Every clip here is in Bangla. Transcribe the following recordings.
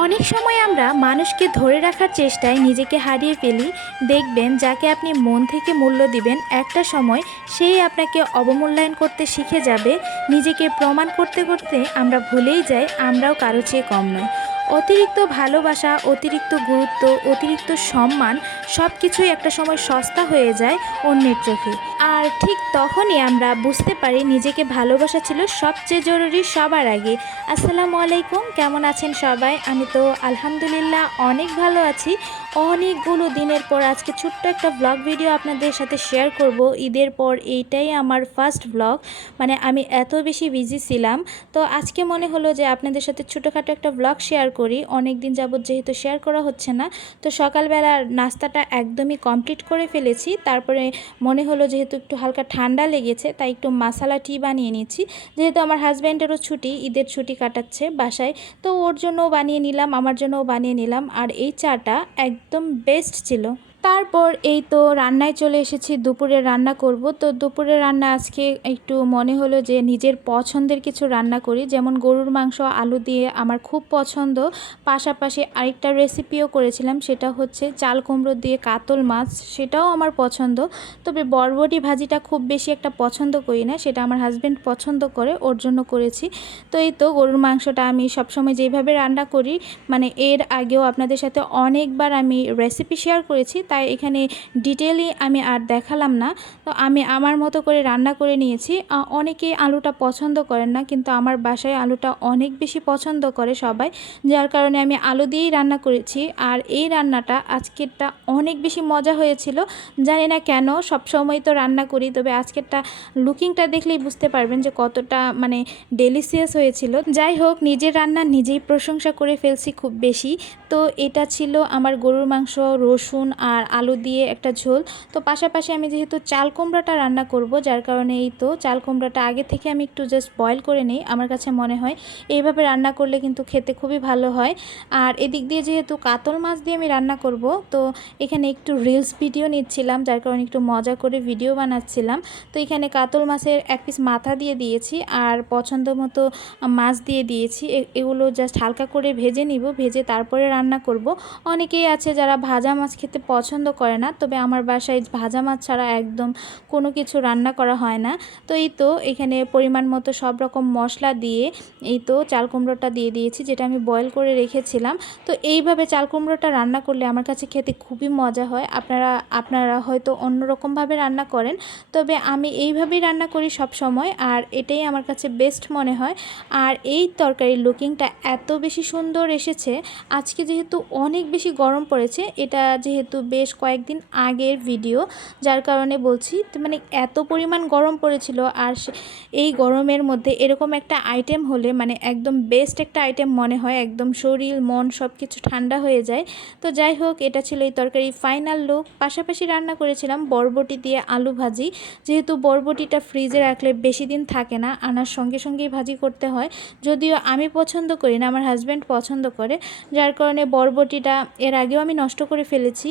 অনেক সময় আমরা মানুষকে ধরে রাখার চেষ্টায় নিজেকে হারিয়ে ফেলি। দেখবেন যাকে আপনি মন থেকে মূল্য দিবেন একটা সময় সেই আপনাকে অবমূল্যায়ন করতে শিখে যাবে। নিজেকে প্রমাণ করতে করতে আমরা ভুলেই যাই আমরাও কারো চেয়ে কম নয়। অতিরিক্ত ভালোবাসা, অতিরিক্ত গুরুত্ব, অতিরিক্ত সম্মান সব কিছুই একটা সময় সস্তা হয়ে যায় অন্যের চোখে। আর ঠিক তখনই আমরা বুঝতে পারি নিজেকে ভালোবাসা ছিল সবচেয়ে জরুরি, সবার আগে। আসসালামু আলাইকুম, কেমন আছেন সবাই? আমি তো আলহামদুলিল্লাহ অনেক ভালো আছি। অনেকগুলো দিনের পর আজকে ছোট্ট একটা ব্লগ ভিডিও আপনাদের সাথে শেয়ার করব। ঈদের পর এইটাই আমার ফার্স্ট ব্লগ, মানে আমি এত বেশি বিজি ছিলাম। তো আজকে মনে হলো যে আপনাদের সাথে ছোটোখাটো একটা ব্লগ শেয়ার করি। অনেক দিন যাবত যেহেতু শেয়ার করা হচ্ছে না, তো সকালবেলার নাস্তাটা একদমই কমপ্লিট করে ফেলেছি। তারপরে মনে হলো যেহেতু একটু হালকা ঠান্ডা লেগেছে তাই একটু মশালা টি বানিয়ে নিচ্ছি। যেহেতু আমার হাজব্যান্ডেরও ছুটি, ঈদের ছুটি কাটাচ্ছে বাসায়, তো ওর জন্যও বানিয়ে নিলাম, আমার জন্যও বানিয়ে নিলাম। আর এই চাটা একদম বেস্ট ছিল। তারপর এই তো রান্নায় চলে এসেছি, দুপুরে রান্না করব। তো দুপুরে রান্না আজকে একটু মনে হলো যে নিজের পছন্দের কিছু রান্না করি, যেমন গরুর মাংস আলু দিয়ে আমার খুব পছন্দ। পাশাপাশি আরেকটা রেসিপিও করেছিলাম, সেটা হচ্ছে চাল কুমড়ো দিয়ে কাতল মাছ, সেটাও আমার পছন্দ। তবে বরবটি ভাজিটা খুব বেশি একটা পছন্দ করি না, সেটা আমার হাজব্যান্ড পছন্দ করে, ওর জন্য করেছি। তো এই তো গরুর মাংসটা আমি সবসময় যেভাবে রান্না করি, মানে এর আগেও আপনাদের সাথে অনেকবার আমি রেসিপি শেয়ার করেছি, তাই এখানে ডিটেইলি আমি আর দেখালাম না। তো আমি আমার মতো করে রান্না করে নিয়েছি। অনেকেই আলুটা পছন্দ করেন না, কিন্তু আমার বাসায় আলুটা অনেক বেশি পছন্দ করে সবাই, যার কারণে আমি আলু দিয়েই রান্না করেছি। আর এই রান্নাটা আজকেরটা অনেক বেশি মজা হয়েছিল। জানি না কেন, সব সময় তো রান্না করি, তবে আজকেরটা লুকিংটা দেখলেই বুঝতে পারবেন যে কতটা মানে ডেলিসিয়াস হয়েছিল। যাই হোক, নিজের রান্না নিজেই প্রশংসা করে ফেলছি খুব বেশি। তো এটা ছিল আমার গরুর মাংস, রসুন আর আলু দিয়ে একটা ঝোল। তো পাশাপাশি আমি যেহেতু চাল কুমড়াটা রান্না করব, যার কারণে এই তো চাল কুমড়াটা আগে থেকে আমি একটু জাস্ট বয়েল করে নিই। আমার কাছে মনে হয় এইভাবে রান্না করলে কিন্তু খেতে খুবই ভালো হয়। আর এদিক দিয়ে যেহেতু কাতল মাছ দিয়ে আমি রান্না করব, তো এখানে একটু রিলস ভিডিও নিচ্ছিলাম, যার কারণে একটু মজা করে ভিডিও বানাচ্ছিলাম। তো এখানে কাতল মাছের এক পিস মাথা দিয়ে দিয়েছি আর পছন্দ মতো মাছ দিয়ে দিয়েছি। এগুলো জাস্ট হালকা করে ভেজে নিব, ভেজে তারপরে রান্না করব। অনেকেই আছে যারা ভাজা মাছ খেতে পছন্দ করে না, তবে আমার বাসায় ভাজা মাছ ছাড়া একদম কোনো কিছু রান্না করা হয় না। তো এই তো এখানে পরিমাণ মতো সব রকম মশলা দিয়ে এই তো চাল কুমড়োটা দিয়ে দিয়েছি, যেটা আমি বয়েল করে রেখেছিলাম। তো এইভাবে চাল কুমড়োটা রান্না করলে আমার কাছে খেতে খুবই মজা হয়। আপনারা হয়তো অন্যরকমভাবে রান্না করেন, তবে আমি এইভাবেই রান্না করি সব সময়, আর এটাই আমার কাছে বেস্ট মনে হয়। আর এই তরকারির লুকিংটা এত বেশি সুন্দর এসেছে। আজকে যেহেতু অনেক বেশি গরম পড়েছে, এটা যেহেতু বেশ কয়েকদিন আগের ভিডিও, যার কারণে বলছি। তো মানে এত পরিমাণ গরম পড়েছিল, আর এই গরমের মধ্যে এরকম একটা আইটেম হলে মানে একদম বেস্ট একটা আইটেম মনে হয়, একদম শরীর মন সব কিছু ঠান্ডা হয়ে যায়। তো যাই হোক, এটা ছিল এই তরকারির ফাইনাল লুক। পাশাপাশি রান্না করেছিলাম বরবটি দিয়ে আলু ভাজি। যেহেতু বরবটিটা ফ্রিজে রাখলে বেশি দিন থাকে না, আনার সঙ্গে সঙ্গেই ভাজি করতে হয়। যদিও আমি পছন্দ করি না, আমার হাজব্যান্ড পছন্দ করে, যার কারণে বরবটিটা এর আগেও আমি নষ্ট করে ফেলেছি।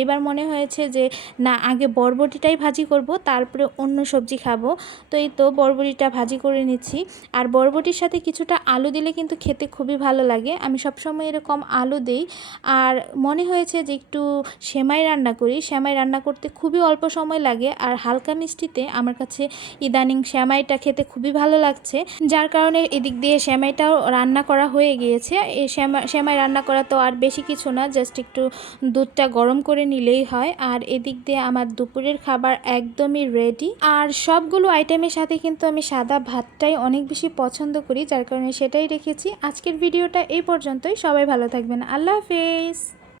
এবার মনে হয়েছে যে না, আগে বরবটিটাই ভাজি করব, তারপরে অন্য সবজি খাবো। তো এই তো বরবটিটা ভাজি করে নিচ্ছি। আর বরবটির সাথে কিছুটা আলু দিলে কিন্তু খেতে খুবই ভালো লাগে। আমি সবসময় এরকম আলু দিই। আর মনে হয়েছে যে একটু সেমাই রান্না করি। সেমাই রান্না করতে খুবই অল্প সময় লাগে, আর হালকা মিষ্টিতে আমার কাছে ইদানিং সেমাইটা খেতে খুবই ভালো লাগছে, যার কারণে এদিক দিয়ে সেমাইটাও রান্না করা হয়ে গিয়েছে। এই সেমাই রান্না করা তো আর বেশি কিছু না, জাস্ট একটু দুধটা গরম করে নিলেই হয়। আর এদিক দিয়ে আমার দুপুরের খাবার একদমই রেডি। আর সবগুলো আইটেমের সাথে কিন্তু আমি সাদা ভাতটাই অনেক বেশি পছন্দ করি, যার কারণে সেটাই রেখেছি। আজকের ভিডিওটা এই পর্যন্তই। সবাই ভালো থাকবেন। আল্লাহ হাফেজ।